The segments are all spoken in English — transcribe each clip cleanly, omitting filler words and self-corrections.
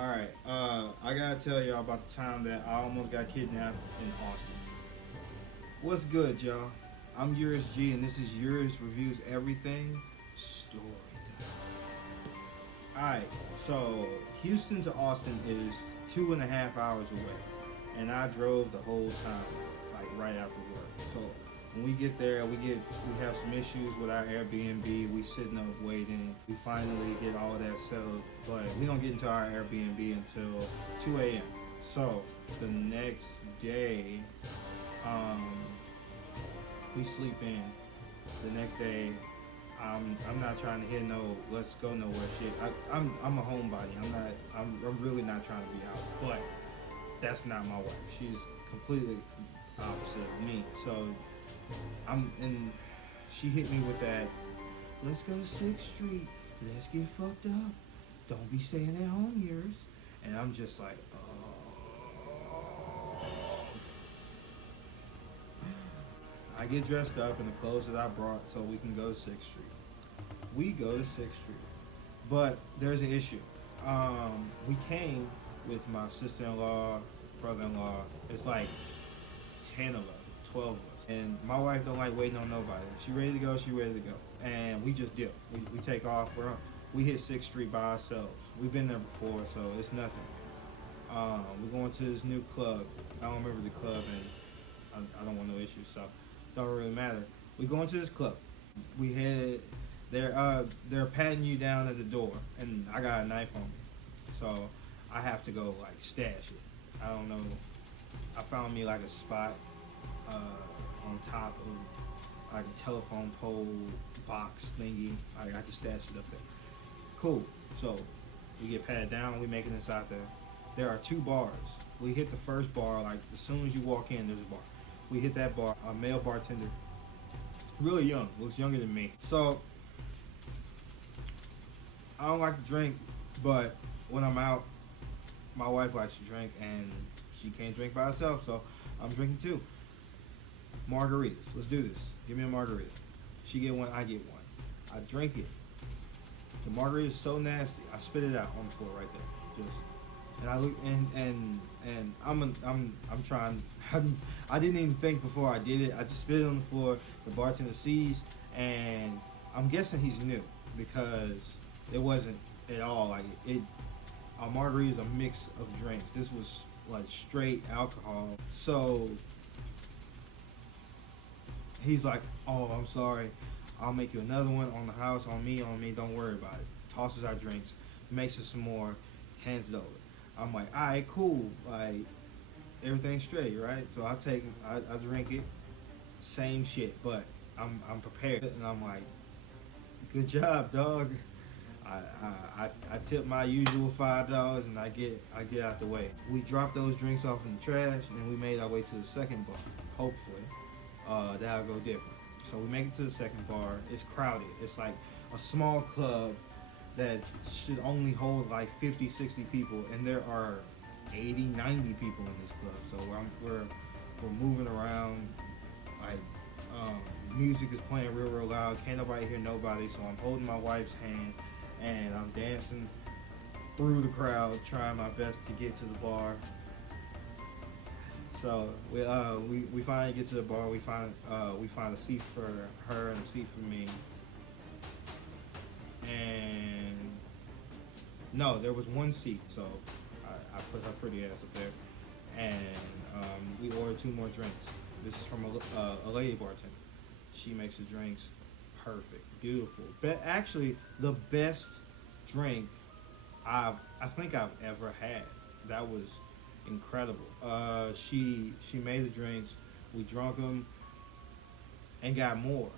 Alright, I gotta tell y'all about the time that I almost got kidnapped in Austin. What's good, y'all? I'm Yours G, and this is Yours Reviews Everything Storytime. Alright, so Houston to Austin is 2.5 hours away, and I drove the whole time, like right after work. So when we get there, we have some issues with our Airbnb. We sitting up waiting. We finally get all that settled, but we don't get into our Airbnb until 2 a.m. So the next day, we sleep in. The next day, I'm not trying to hear no let's go nowhere shit. I'm a homebody. I'm really not trying to be out. But that's not my wife. She's completely opposite of me. So she hit me with that, let's go to 6th Street, let's get fucked up, don't be staying at home, Yours. And I'm just like, oh. I get dressed up in the clothes that I brought so we can go to 6th Street. We go to 6th Street, but there's an issue. We came with my sister-in-law, brother-in-law. It's like 10 of us, 12 of us. And my wife don't like waiting on nobody. She ready to go, she ready to go. And we just dip. We take off. We hit 6th Street by ourselves. We've been there before, so it's nothing. We're going to this new club. I don't remember the club, and I don't want no issues, so don't really matter. We go into this club. We head. They're patting you down at the door, and I got a knife on me, so I have to go like stash it. I don't know. I found me like a spot on top of like a telephone pole box thingy. I just stashed it up there. Cool. So we get patted down. We make it inside there. There are 2 bars. We hit the first bar like as soon as you walk in. There's a bar. We hit that bar. A male bartender, really young, looks younger than me. So I don't like to drink, but when I'm out, my wife likes to drink, and she can't drink by herself, so I'm drinking too. Margaritas. Let's do this. Give me a margarita. She get one, I get one. I drink it. The margarita is so nasty. I spit it out on the floor right there. And I look and I'm trying. I didn't even think before I did it. I just spit it on the floor. The bartender sees, and I'm guessing he's new because it wasn't at all like it. A margarita is a mix of drinks. This was like straight alcohol. So he's like, oh, I'm sorry. I'll make you another one on the house, on me. Don't worry about it. Tosses our drinks, makes us some more, hands it over. I'm like, all right, cool. Like, everything's straight, right? So I drink it. Same shit, but I'm prepared. And I'm like, good job, dog. I tip my usual $5 and I get out the way. We dropped those drinks off in the trash and we made our way to the second bar. Hopefully, that'll go different. So we make it to the second bar. It's crowded. It's like a small club that should only hold like 50, 60 people, and there are 80, 90 people in this club. So we're moving around. Like music is playing real loud. Can't nobody hear nobody. So I'm holding my wife's hand and I'm dancing through the crowd, trying my best to get to the bar. So we finally get to the bar. We find a seat for her and a seat for me. And no, there was one seat, so I put her pretty ass up there, and we ordered 2 more drinks. This is from a lady bartender. She makes the drinks perfect, beautiful. But actually, the best drink I think I've ever had. That was incredible. She made the drinks. We drunk them and got more.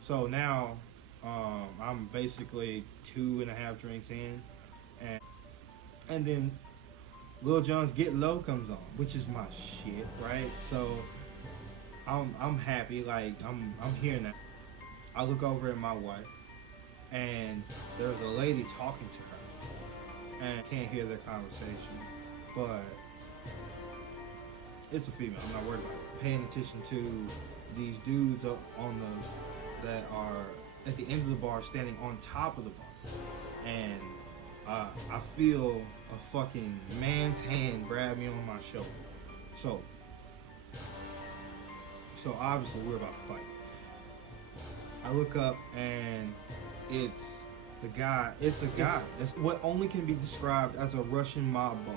So now I'm basically 2.5 drinks in, and then Lil Jon's Get Low comes on, which is my shit, right? So I'm happy, like I'm here now. I look over at my wife, and there's a lady talking to her, and I can't hear their conversation, but it's a female. I'm not worried about it. Paying attention to these dudes up on that are at the end of the bar, standing on top of the bar, and I feel a fucking man's hand grab me on my shoulder. So, so obviously we're about to fight. I look up and it's the guy. It's a guy. It's what only can be described as a Russian mob boss.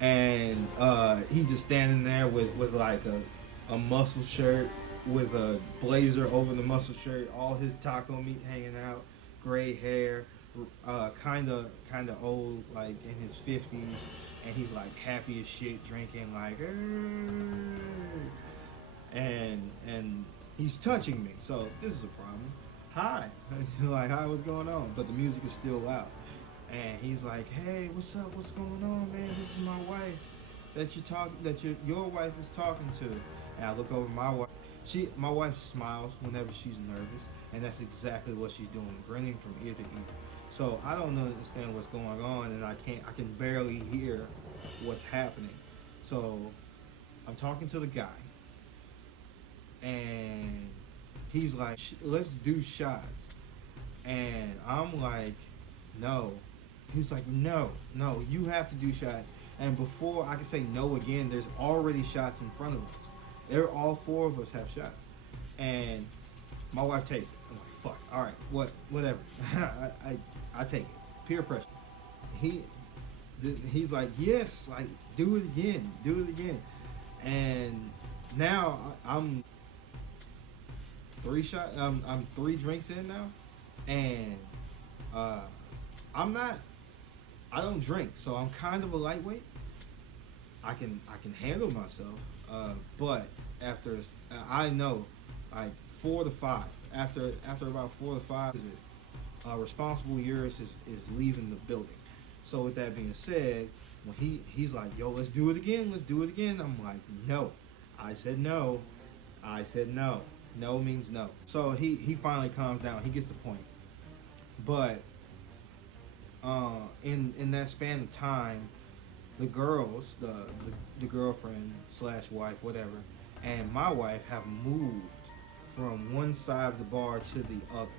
And he's just standing there with like a muscle shirt with a blazer over the muscle shirt, all his taco meat hanging out, gray hair, kind of old, like in his 50s, and he's like happy as shit, drinking like, and he's touching me. So this is a problem. Hi, like hi, what's going on? But the music is still loud. And he's like, "Hey, what's up? What's going on, man? This is my wife your wife is talking to." And I look over my wife. My wife smiles whenever she's nervous, and that's exactly what she's doing, grinning from ear to ear. So I don't understand what's going on, and I can barely hear what's happening. So I'm talking to the guy, and he's like, "Let's do shots," and I'm like, "No." He was like, no, you have to do shots. And before I can say no again, there's already shots in front of us. All four of us have shots. And my wife takes it. I'm like, fuck, all right, whatever. I take it. Peer pressure. He's like, yes, like, do it again. And now I'm I'm 3 drinks in now. And I don't drink, so I'm kind of a lightweight. I can handle myself, but after I know, like 4 to 5. After about 4 to 5, responsible Eurus is leaving the building. So with that being said, when he's like, "Yo, let's do it again," I'm like, "No," I said no. No means no. So he finally calms down. He gets the point, but. In that span of time, the girls, the girlfriend / wife, whatever, and my wife have moved from one side of the bar to the other,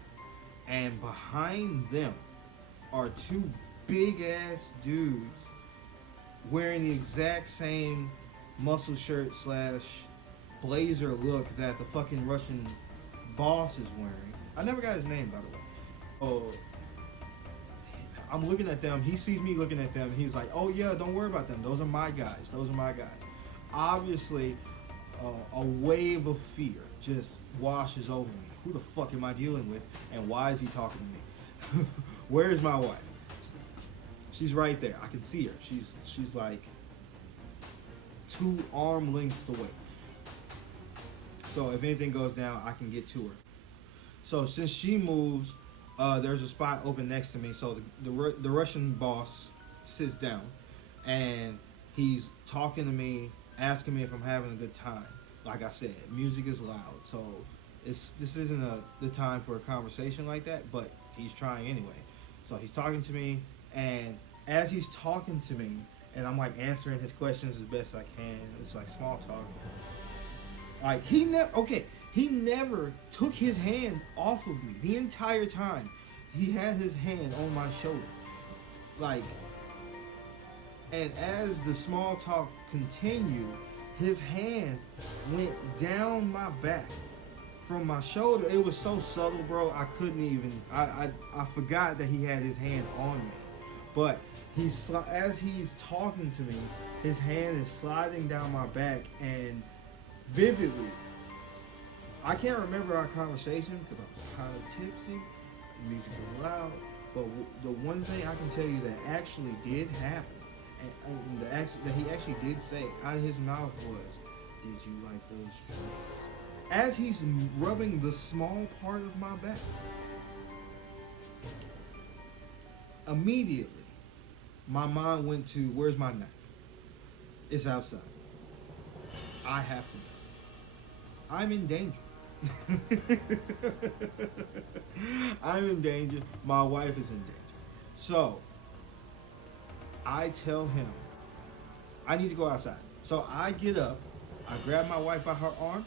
and behind them are 2 big ass dudes wearing the exact same muscle shirt / blazer look that the fucking Russian boss is wearing. I never got his name, by the way. Oh. I'm looking at them. He sees me looking at them. He's like, "Oh yeah, don't worry about them. Those are my guys. Obviously, a wave of fear just washes over me. Who the fuck am I dealing with? And why is he talking to me? Where's my wife? She's right there. I can see her. She's like 2 arm lengths away. So if anything goes down, I can get to her. So since she moves. There's a spot open next to me, so the Russian boss sits down, and he's talking to me, asking me if I'm having a good time. Like I said, music is loud, so this isn't the time for a conversation like that, but he's trying anyway. So he's talking to me, and as he's talking to me, and I'm like answering his questions as best I can, it's like small talk. Like he never took his hand off of me the entire time. He had his hand on my shoulder. Like, and as the small talk continued, his hand went down my back from my shoulder. It was so subtle, bro. I couldn't even, I forgot that he had his hand on me. But as he's talking to me, his hand is sliding down my back, and vividly, I can't remember our conversation because I was kind of tipsy. The music was loud. But the one thing I can tell you that actually did happen, and that he actually did say out of his mouth was, "Did you like those drinks?" As he's rubbing the small part of my back. Immediately, my mind went to, where's my knife? It's outside. I have to know. I'm in danger. I'm in danger. My wife is in danger. So, I tell him, I need to go outside. So I get up, I grab my wife by her arm,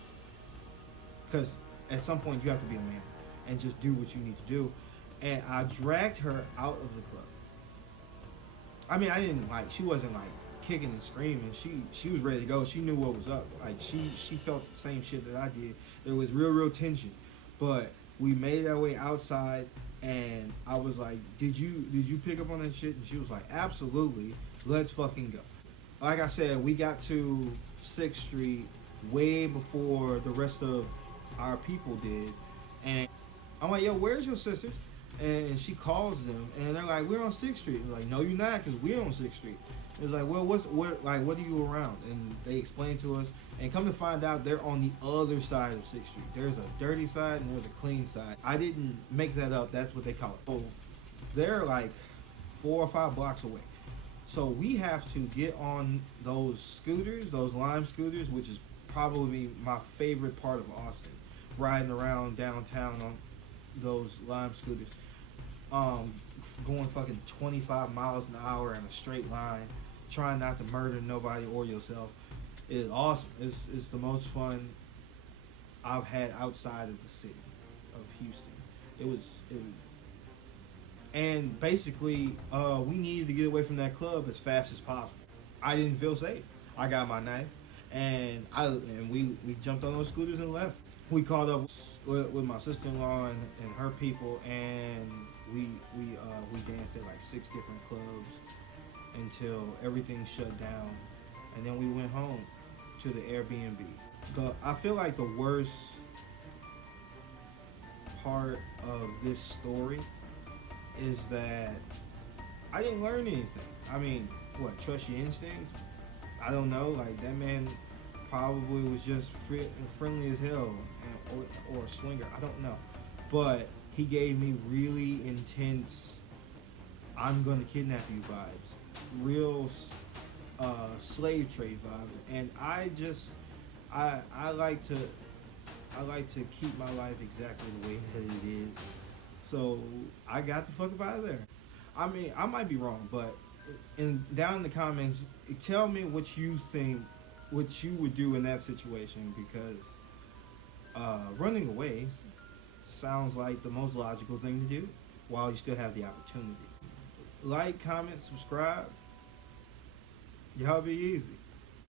because at some point you have to be a man and just do what you need to do. and I dragged her out of the club. I mean, I didn't like. She wasn't like kicking and screaming. She was ready to go. She knew what was up. Like she felt the same shit that I did. There was real tension, but we made our way outside, and I was like, "Did you pick up on that shit?" And she was like, "Absolutely. Let's fucking go." Like I said, we got to Sixth Street way before the rest of our people did, and I'm like, "Yo, where's your sisters?" And she calls them, and they're like, "We're on Sixth Street." We're like, "No, you're not, because we're on Sixth Street." It's like, "Well, what are you around?" And they explain to us, and come to find out, they're on the other side of Sixth Street. There's a dirty side and there's a clean side. I didn't make that up. That's what they call it. So they're like 4 or 5 blocks away. So we have to get on those scooters, those Lime scooters, which is probably my favorite part of Austin, riding around downtown on those Lime scooters, um, going fucking 25 miles an hour in a straight line, trying not to murder nobody or yourself. Is awesome. It's the most fun I've had outside of the city of Houston. It was, and basically, we needed to get away from that club as fast as possible. I didn't feel safe. I got my knife, and we jumped on those scooters and left. We caught up with my sister-in-law and her people, and we danced at like 6 different clubs until everything shut down, and then we went home to the Airbnb. I feel like the worst part of this story is that I didn't learn anything. I mean, what, trust your instincts? I don't know. Like, that man probably was just friendly as hell, or a swinger. I don't know. But he gave me really intense, I'm gonna kidnap you vibes. Real slave trade vibes. And I like to keep my life exactly the way that it is. So I got the fuck up out of there. I mean, I might be wrong, but down in the comments, tell me what you think, what you would do in that situation, because running away sounds like the most logical thing to do while you still have the opportunity. Like, comment, subscribe. Y'all be easy.